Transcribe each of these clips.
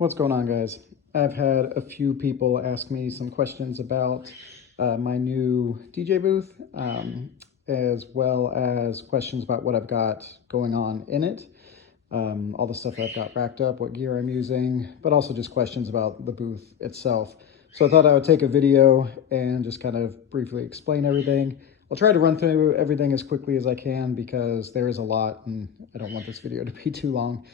What's going on, guys? I've had a few people ask me some questions about my new DJ booth, as well as questions about what I've got going on in it, all the stuff I've got racked up, what gear I'm using, but also just questions about the booth itself. So I thought I would take a video and just kind of briefly explain everything. I'll try to run through everything as quickly as I can because there is a lot and I don't want this video to be too long.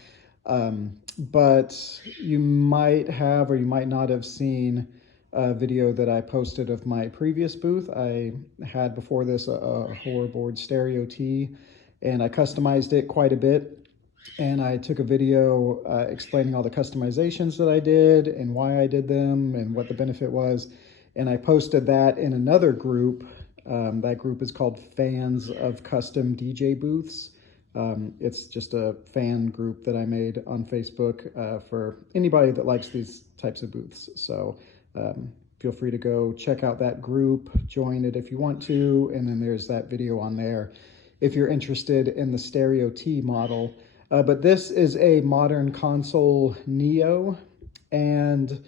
But you might have or you might not have seen a video that I posted of my previous booth. I had before this a Horrorboard Stereo T, and I customized it quite a bit. And I took a video explaining all the customizations that I did and why I did them and what the benefit was. And I posted that in another group. That group is called Fans of Custom DJ Booths. It's just a fan group that I made on Facebook for anybody that likes these types of booths. So feel free to go check out that group, join it if you want to, and then there's that video on there if you're interested in the Stereo T model. But this is a Modern Console Neo, and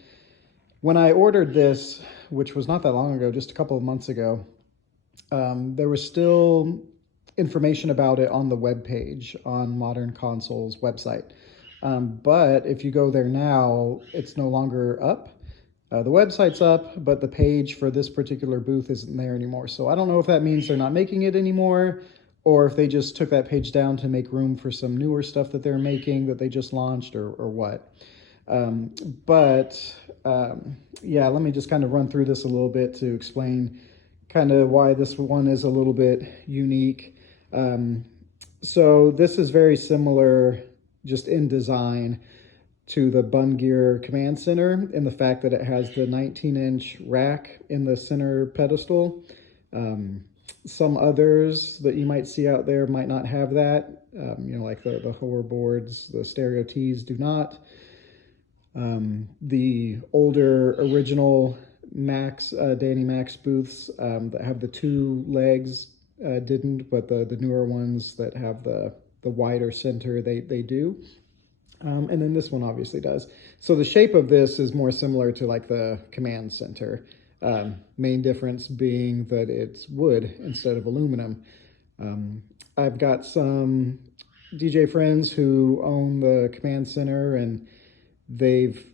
when I ordered this, which was not that long ago, just a couple of months ago, there was still information about it on the web page on Modern Console's website. But if you go there now, it's no longer up. The website's up, but the page for this particular booth isn't there anymore. So I don't know if that means they're not making it anymore, or if they just took that page down to make room for some newer stuff that they're making that they just launched, or what. Yeah, let me just kind of run through this a little bit to explain kind of why this one is a little bit unique. So this is very similar just in design to the Bungear Command Center in the fact that it has the 19-inch rack in the center pedestal. Some others that you might see out there might not have that, like the Horrorboards, the Stereo Ts do not. The older original Max, Danny Max booths that have the two legs didn't, but the newer ones that have the wider center, they do. And then this one obviously does. So the shape of this is more similar to like the Command Center. Main difference being that it's wood instead of aluminum. I've got some DJ friends who own the Command Center, and they've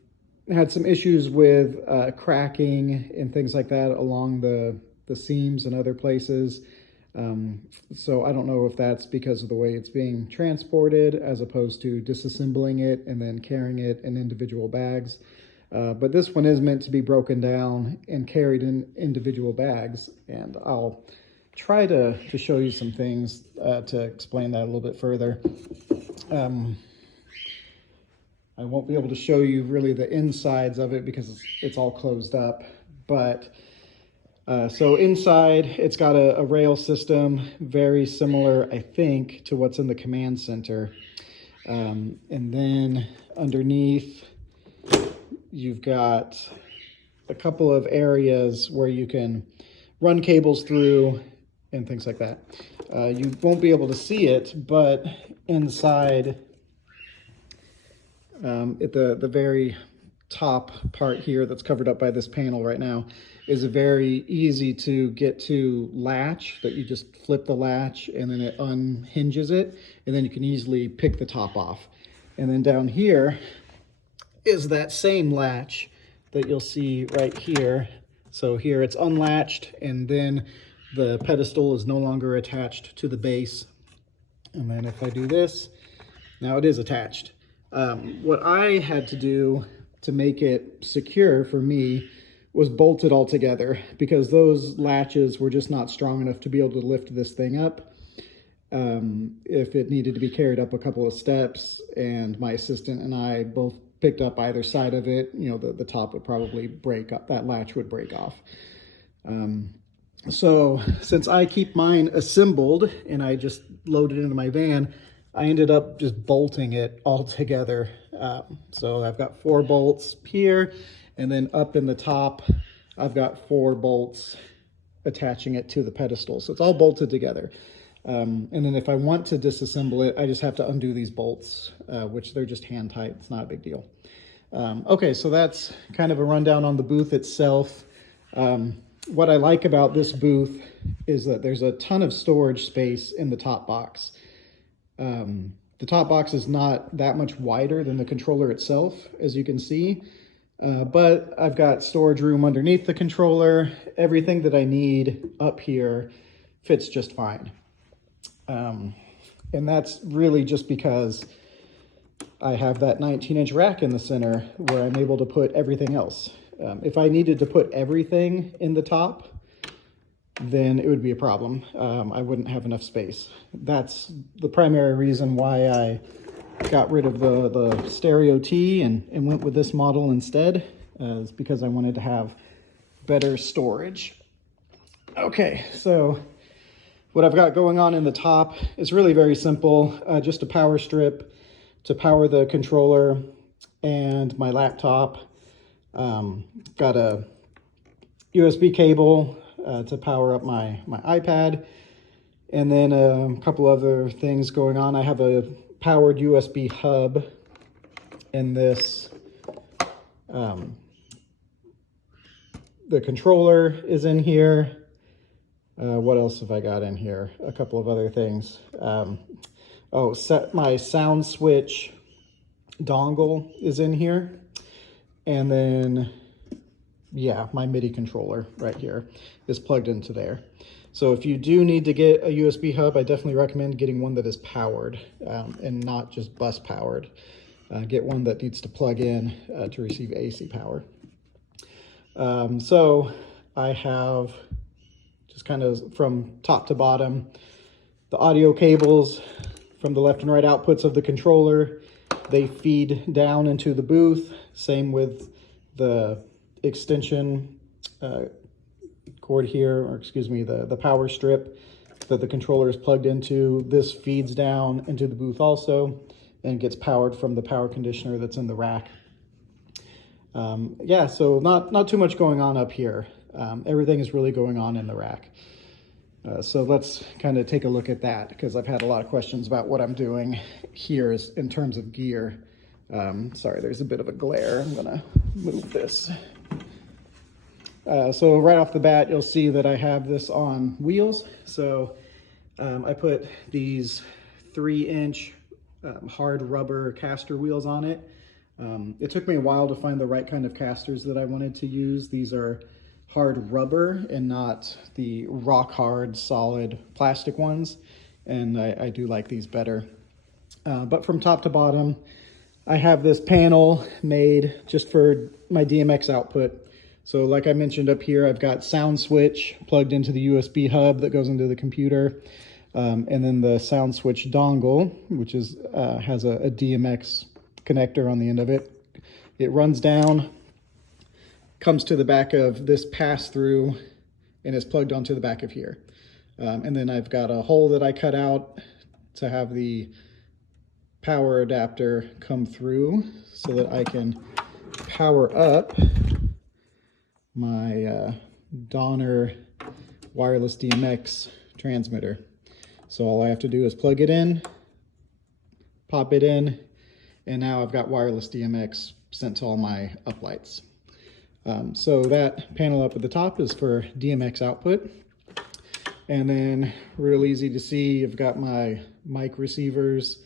had some issues with cracking and things like that along the seams and other places. So I don't know if that's because of the way it's being transported as opposed to disassembling it and then carrying it in individual bags. But this one is meant to be broken down and carried in individual bags. And I'll try to show you some things to explain that a little bit further. I won't be able to show you really the insides of it because it's all closed up, but so inside it's got a rail system, very similar, I think, to what's in the Command Center. And then underneath, you've got a couple of areas where you can run cables through and things like that. You won't be able to see it, but inside, at the very top part here that's covered up by this panel right now is a very easy to get to latch that you just flip the latch and then it unhinges it, and then you can easily pick the top off. And then down here is that same latch that you'll see right here. So here it's unlatched, and then the pedestal is no longer attached to the base. And then if I do this, now it is attached. What I had to do to make it secure for me was bolt it all together because those latches were just not strong enough to be able to lift this thing up. If it needed to be carried up a couple of steps, and my assistant and I both picked up either side of it, the top would probably break up, that latch would break off. So since I keep mine assembled and I just loaded it into my van, I ended up just bolting it all together. So I've got 4 bolts here, and then up in the top, I've got 4 bolts attaching it to the pedestal. So it's all bolted together. And then if I want to disassemble it, I just have to undo these bolts, which they're just hand tight. It's not a big deal. Okay, so that's kind of a rundown on the booth itself. What I like about this booth is that there's a ton of storage space in the top box. The top box is not that much wider than the controller itself, as you can see, but I've got storage room underneath the controller. Everything that I need up here fits just fine. And that's really just because I have that 19-inch rack in the center where I'm able to put everything else. If I needed to put everything in the top, then it would be a problem. I wouldn't have enough space. That's the primary reason why I got rid of the Stereo T and went with this model instead, is because I wanted to have better storage. Okay, so what I've got going on in the top is really very simple. Just a power strip to power the controller and my laptop. Got a USB cable to power up my iPad, and then a couple other things going on. I have a powered USB hub in this. The controller is in here. What else have I got in here? A couple of other things. My sound switch dongle is in here. And then, yeah, my MIDI controller right here is plugged into there. So if you do need to get a USB hub, I definitely recommend getting one that is powered and not just bus powered. Get one that needs to plug in to receive AC power. So I have just kind of from top to bottom, the audio cables from the left and right outputs of the controller. They feed down into the booth. Same with the extension cord here, or excuse me, the power strip that the controller is plugged into. This feeds down into the booth also and gets powered from the power conditioner that's in the rack. Yeah, so not too much going on up here. Everything is really going on in the rack. So let's kind of take a look at that, because I've had a lot of questions about what I'm doing here in terms of gear. Sorry, there's a bit of a glare. I'm gonna move this. So right off the bat, you'll see that I have this on wheels. So I put these 3-inch hard rubber caster wheels on it. It took me a while to find the right kind of casters that I wanted to use. These are hard rubber and not the rock hard solid plastic ones, and I do like these better. But from top to bottom, I have this panel made just for my DMX output. So like I mentioned up here, I've got sound switch plugged into the USB hub that goes into the computer, and then the sound switch dongle, which has a DMX connector on the end of it. It runs down, comes to the back of this pass-through, and is plugged onto the back of here. And then I've got a hole that I cut out to have the power adapter come through so that I can power up my Donner wireless DMX transmitter. So all I have to do is plug it in, pop it in, and now I've got wireless DMX sent to all my uplights. So that panel up at the top is for DMX output. And then real easy to see, I've got my mic receivers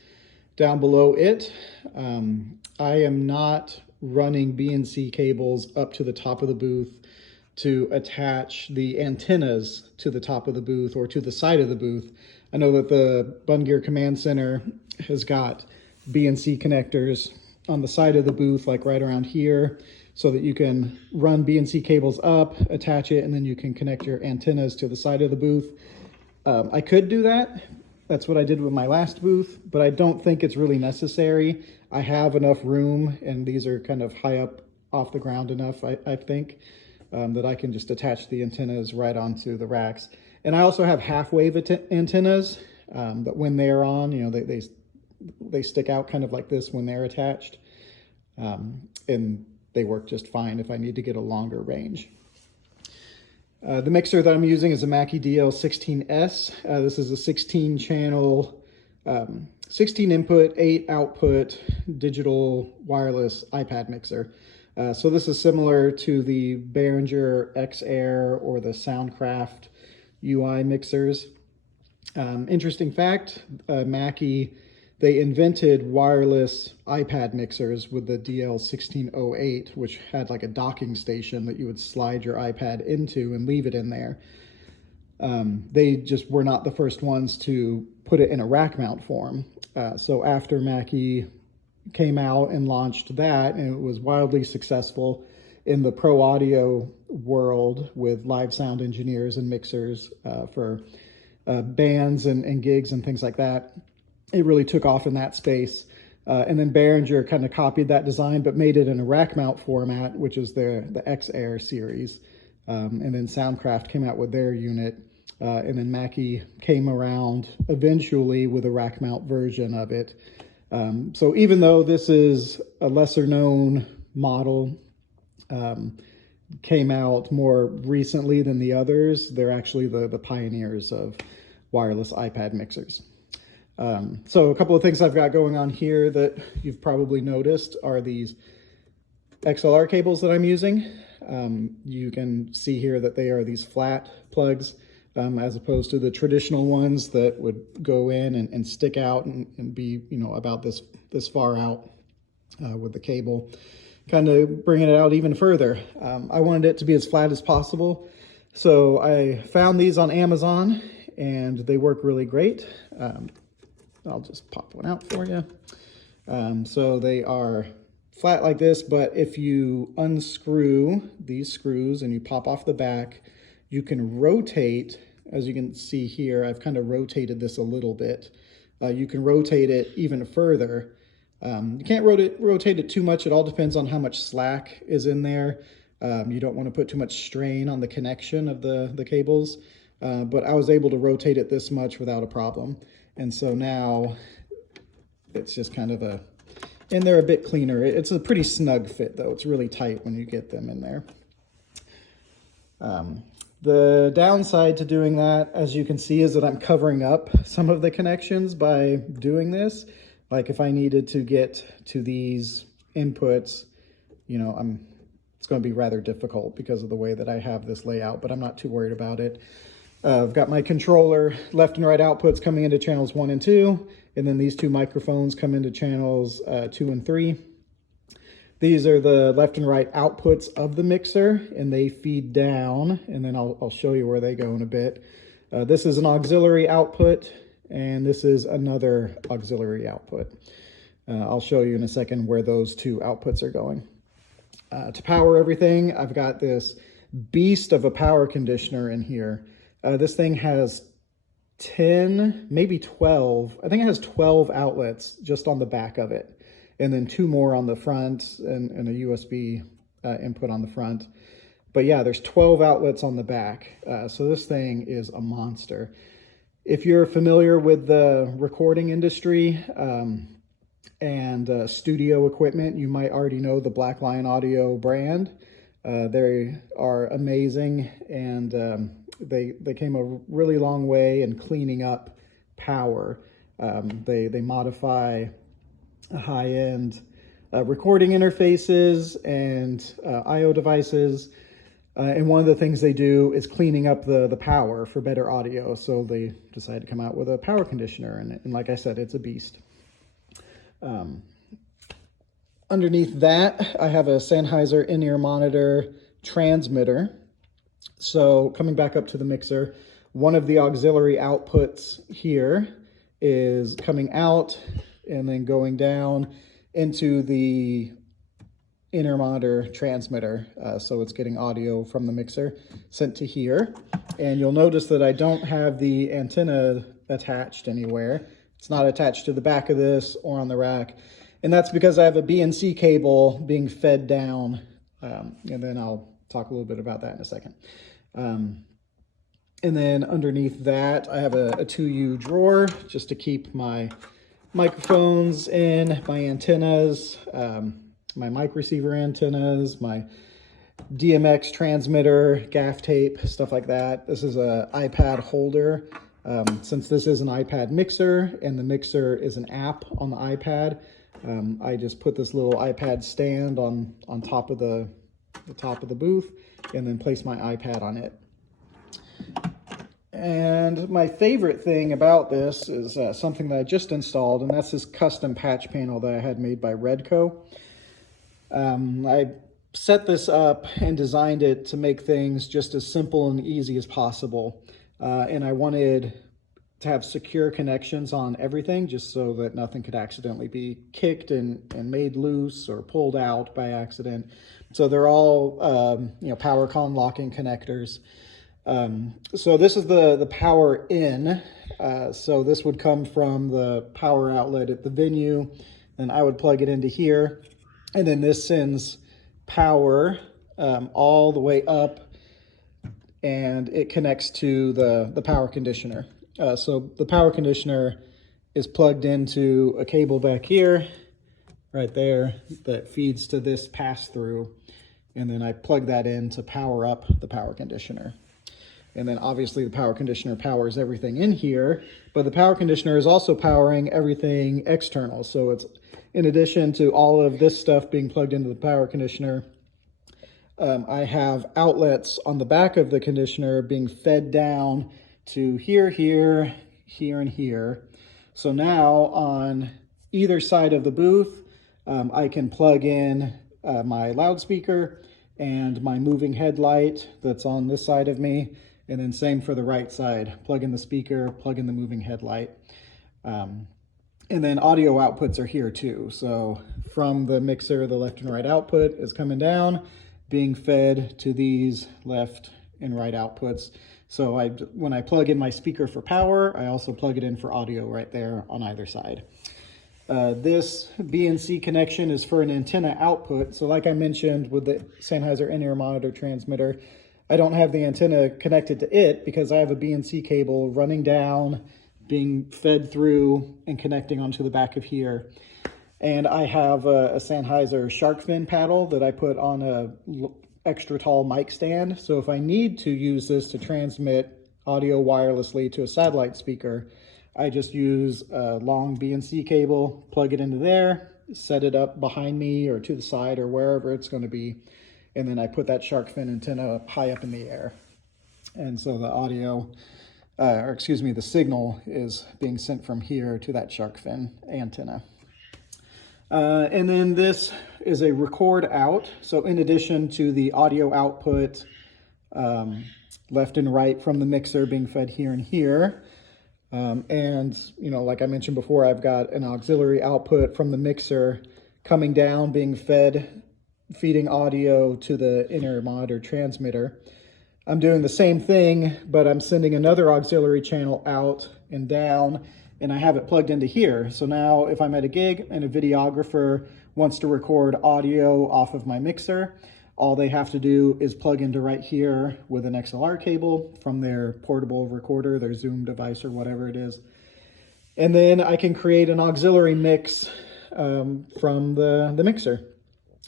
down below it. I am not running BNC cables up to the top of the booth to attach the antennas to the top of the booth or to the side of the booth. I know that the Bungear Command Center has got BNC connectors on the side of the booth, like right around here, so that you can run BNC cables up, attach it, and then you can connect your antennas to the side of the booth. I could do that. That's what I did with my last booth, but I don't think it's really necessary. I have enough room, and these are kind of high up off the ground enough, I think, that I can just attach the antennas right onto the racks. And I also have half-wave antennas, but when they're on, you know, they stick out kind of like this when they're attached, and they work just fine if I need to get a longer range. The mixer that I'm using is a Mackie DL16S. This is a 16-channel 16 input, 8 output digital wireless iPad mixer. So this is similar to the Behringer X-Air or the Soundcraft UI mixers. Interesting fact, Mackie, they invented wireless iPad mixers with the DL1608, which had like a docking station that you would slide your iPad into and leave it in there. They just were not the first ones to put it in a rack mount form. So after Mackie came out and launched that, and it was wildly successful in the pro audio world with live sound engineers and mixers for bands and gigs and things like that. It really took off in that space. And then Behringer kind of copied that design, but made it in a rack mount format, which is the X-Air series. And then Soundcraft came out with their unit. And then Mackie came around eventually with a rack mount version of it. So even though this is a lesser known model, came out more recently than the others, they're actually the pioneers of wireless iPad mixers. So a couple of things I've got going on here that you've probably noticed are these XLR cables that I'm using. You can see here that they are these flat plugs, as opposed to the traditional ones that would go in and stick out and be, you know, about this far out with the cable, kind of bringing it out even further. I wanted it to be as flat as possible. So I found these on Amazon and they work really great. I'll just pop one out for you. So they are flat like this, but if you unscrew these screws and you pop off the back, you can rotate. As you can see here, I've kind of rotated this a little bit. You can rotate it even further. You can't rotate it too much. It all depends on how much slack is in there. You don't want to put too much strain on the connection of the cables. But I was able to rotate it this much without a problem. And so now it's just kind of in there a bit cleaner. It's a pretty snug fit though. It's really tight when you get them in there. The downside to doing that, as you can see, is that I'm covering up some of the connections by doing this. Like if I needed to get to these inputs, you know, it's going to be rather difficult because of the way that I have this layout, but I'm not too worried about it. I've got my controller left and right outputs coming into channels 1 and 2, and then these two microphones come into channels 2 and 3. These are the left and right outputs of the mixer, and they feed down, and then I'll show you where they go in a bit. This is an auxiliary output, and this is another auxiliary output. I'll show you in a second where those two outputs are going. To power everything, I've got this beast of a power conditioner in here. This thing has 10, maybe 12. I think it has 12 outlets just on the back of it. And then 2 more on the front and a USB input on the front. But yeah, there's 12 outlets on the back. So this thing is a monster. If you're familiar with the recording industry and studio equipment, you might already know the Black Lion Audio brand. They are amazing, and they came a really long way in cleaning up power. They modify high-end recording interfaces and I/O devices. And one of the things they do is cleaning up the power for better audio. So they decided to come out with a power conditioner. And like I said, it's a beast. Underneath that, I have a Sennheiser in-ear monitor transmitter. So coming back up to the mixer, one of the auxiliary outputs here is coming out and then going down into the in-ear monitor transmitter. So it's getting audio from the mixer sent to here. And you'll notice that I don't have the antenna attached anywhere. It's not attached to the back of this or on the rack. And that's because I have a BNC cable being fed down. And then I'll talk a little bit about that in a second. And then underneath that, I have a 2U drawer just to keep my microphones in, my antennas, my mic receiver antennas, my DMX transmitter, gaff tape, stuff like that. This is an iPad holder. Since this is an iPad mixer and the mixer is an app on the iPad, I just put this little iPad stand on top of the top of the booth and then place my iPad on it. And my favorite thing about this is something that I just installed, and that's this custom patch panel that I had made by Redco. I set this up and designed it to make things just as simple and easy as possible. And I wanted to have secure connections on everything just so that nothing could accidentally be kicked and made loose or pulled out by accident. So they're all, PowerCon locking connectors. So this is the power in. So this would come from the power outlet at the venue, and I would plug it into here. And then this sends power all the way up, and it connects to the power conditioner. So the power conditioner is plugged into a cable back here, right there, that feeds to this pass-through. And then I plug that in to power up the power conditioner. And then obviously the power conditioner powers everything in here, but the power conditioner is also powering everything external. So it's, in addition to all of this stuff being plugged into the power conditioner, I have outlets on the back of the conditioner being fed down to here, here, here, and here. So now on either side of the booth, I can plug in my loudspeaker and my moving headlight that's on this side of me. And then same for the right side, plug in the speaker, plug in the moving headlight. And then audio outputs are here too. So from the mixer, the left and right output is coming down, being fed to these left and right outputs. So when I plug in my speaker for power, I also plug it in for audio right there on either side. This BNC connection is for an antenna output. So like I mentioned with the Sennheiser in-ear monitor transmitter, I don't have the antenna connected to it because I have a BNC cable running down, being fed through and connecting onto the back of here. And I have a Sennheiser shark fin paddle that I put on a extra tall mic stand. So if I need to use this to transmit audio wirelessly to a satellite speaker, I just use a long BNC cable, plug it into there, set it up behind me or to the side or wherever it's going to be. And then I put that shark fin antenna up high up in the air. And so the audio, the signal is being sent from here to that shark fin antenna. And then this is a record out. So in addition to the audio output left and right from the mixer being fed here and here, and like I mentioned before, I've got an auxiliary output from the mixer coming down, being feeding audio to the in-ear monitor transmitter. I'm doing the same thing, but I'm sending another auxiliary channel out and down, and I have it plugged into here. So now if I'm at a gig and a videographer wants to record audio off of my mixer, all they have to do is plug into right here with an XLR cable from their portable recorder, their Zoom device or whatever it is. And then I can create an auxiliary mix from the mixer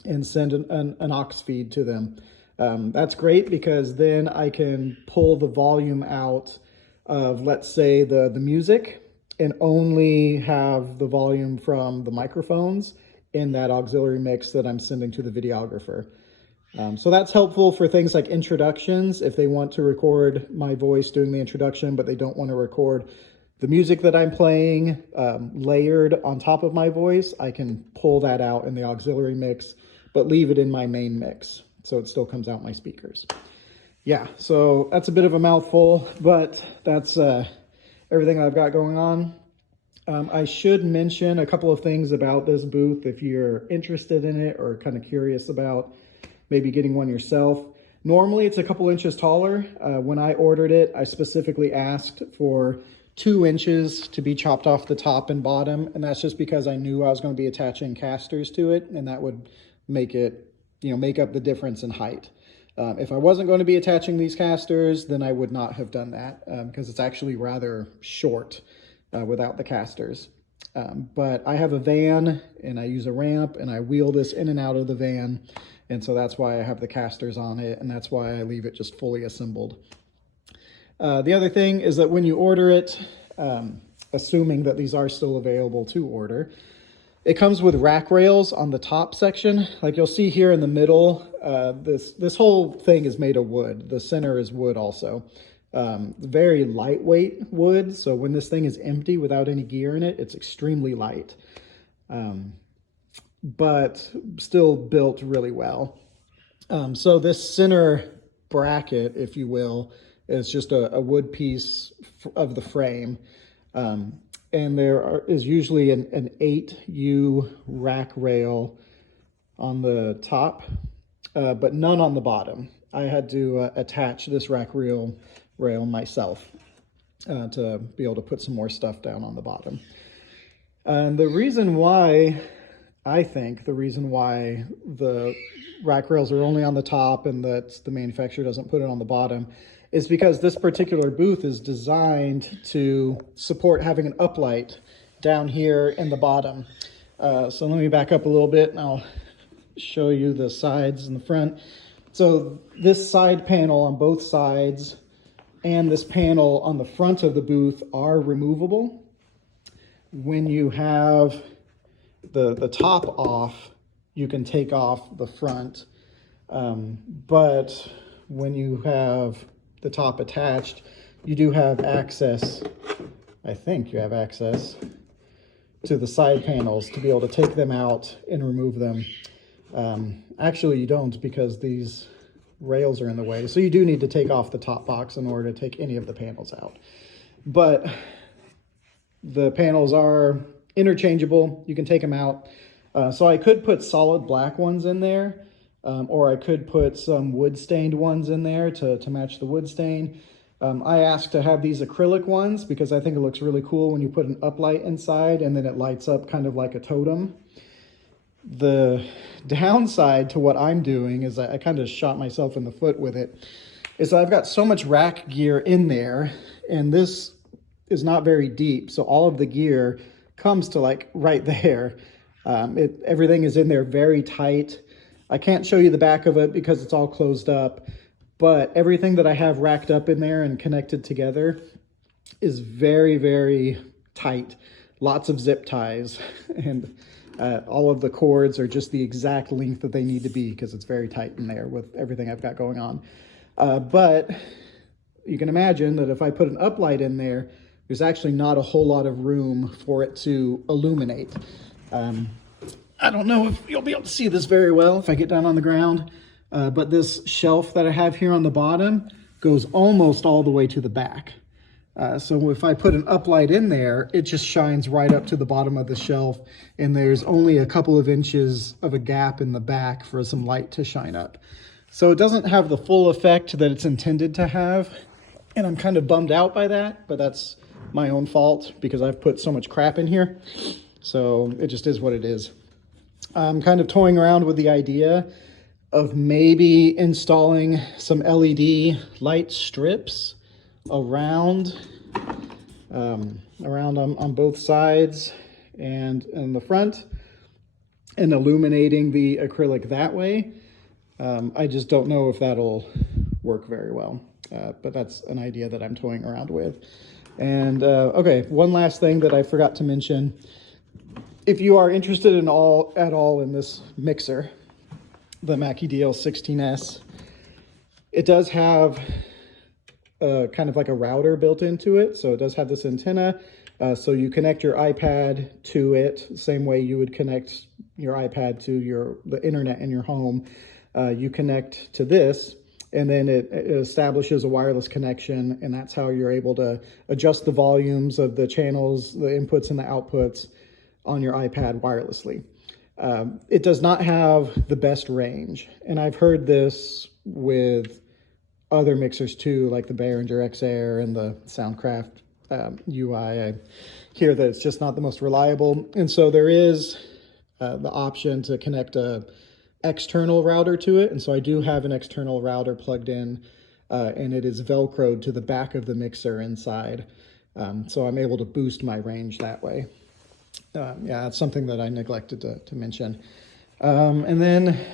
and send an aux feed to them. That's great because then I can pull the volume out of, let's say, the music and only have the volume from the microphones in that auxiliary mix that I'm sending to the videographer. So that's helpful for things like introductions. If they want to record my voice doing the introduction, but they don't want to record the music that I'm playing layered on top of my voice, I can pull that out in the auxiliary mix, but leave it in my main mix, so it still comes out my speakers. Yeah, so that's a bit of a mouthful, but that's everything I've got going on. I should mention a couple of things about this booth if you're interested in it or kind of curious about maybe getting one yourself. Normally it's a couple inches taller. When I ordered it, I specifically asked for 2 inches to be chopped off the top and bottom, and that's just because I knew I was going to be attaching casters to it, and that would make it, make up the difference in height. If I wasn't going to be attaching these casters, then I would not have done that because it's actually rather short without the casters. But I have a van and I use a ramp and I wheel this in and out of the van. And so that's why I have the casters on it, and that's why I leave it just fully assembled. The other thing is that when you order it, assuming that these are still available to order, it comes with rack rails on the top section. Like you'll see here in the middle, this whole thing is made of wood. The center is wood also. Very lightweight wood. So when this thing is empty without any gear in it, it's extremely light. But still built really well. So this center bracket, if you will, is just a wood piece of the frame. And there is usually an 8U rack rail on the top, but none on the bottom. I had to attach this rack rail myself to be able to put some more stuff down on the bottom. And the reason why, I think, the reason why the rack rails are only on the top and that the manufacturer doesn't put it on the bottom is because this particular booth is designed to support having an uplight down here in the bottom. So let me back up a little bit and I'll show you the sides and the front. So this side panel on both sides and this panel on the front of the booth are removable. When you have the top off, you can take off the front. But when you have the top attached, you do have access, I think you have access to the side panels to be able to take them out and remove them. Actually, you don't, because these rails are in the way. So you do need to take off the top box in order to take any of the panels out. But the panels are interchangeable. You can take them out. So I could put solid black ones in there, or I could put some wood stained ones in there to match the wood stain. I asked to have these acrylic ones because I think it looks really cool when you put an uplight inside and then it lights up kind of like a totem. The downside to what I'm doing is I kind of shot myself in the foot with it, is I've got so much rack gear in there, and this is not very deep. So all of the gear comes to like right there. Everything is in there very tight. I can't show you the back of it because it's all closed up, but everything that I have racked up in there and connected together is very, very tight. Lots of zip ties, and all of the cords are just the exact length that they need to be because it's very tight in there with everything I've got going on. But you can imagine that if I put an uplight in there, there's actually not a whole lot of room for it to illuminate. I don't know if you'll be able to see this very well if I get down on the ground, but this shelf that I have here on the bottom goes almost all the way to the back. So if I put an uplight in there, it just shines right up to the bottom of the shelf, and there's only a couple of inches of a gap in the back for some light to shine up. So it doesn't have the full effect that it's intended to have, and I'm kind of bummed out by that, but that's my own fault because I've put so much crap in here. So it just is what it is. I'm kind of toying around with the idea of maybe installing some LED light strips around on both sides and in the front, and illuminating the acrylic that way. I just don't know if that'll work very well, but that's an idea that I'm toying around with. And okay, one last thing that I forgot to mention. If you are interested at all in this mixer, the Mackie DL16S, it does have kind of like a router built into it. So it does have this antenna. So you connect your iPad to it, same way you would connect your iPad to the internet in your home. You connect to this, and then it establishes a wireless connection, and that's how you're able to adjust the volumes of the channels, the inputs and the outputs on your iPad wirelessly. It does not have the best range, and I've heard this with other mixers too, like the Behringer X-Air and the Soundcraft UI. I hear that it's just not the most reliable, and so there is the option to connect a external router to it, and so I do have an external router plugged in, and it is Velcroed to the back of the mixer inside, so I'm able to boost my range that way. Yeah, that's something that I neglected to mention. And then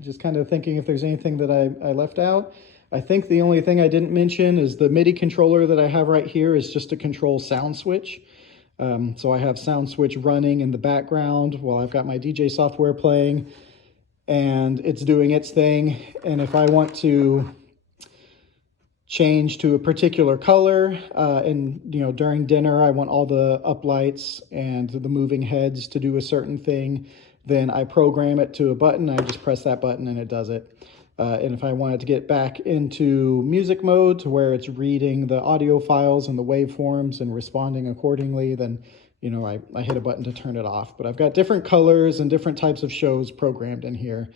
just kind of thinking if there's anything that I left out. I think the only thing I didn't mention is the MIDI controller that I have right here is just to control sound switch. So I have sound switch running in the background while I've got my DJ software playing, and it's doing its thing. And if I want to change to a particular color, and during dinner I want all the uplights and the moving heads to do a certain thing, then I program it to a button. I just press that button and it does it. And if I wanted to get back into music mode to where it's reading the audio files and the waveforms and responding accordingly, then I hit a button to turn it off. But I've got different colors and different types of shows programmed in here.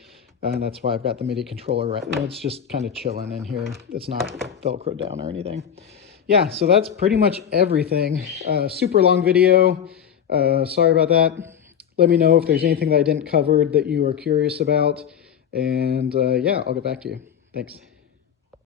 And that's why I've got the MIDI controller right now. It's just kind of chilling in here. It's not Velcroed down or anything. Yeah, so that's pretty much everything. Super long video. Sorry about that. Let me know if there's anything that I didn't cover that you are curious about. And yeah, I'll get back to you. Thanks.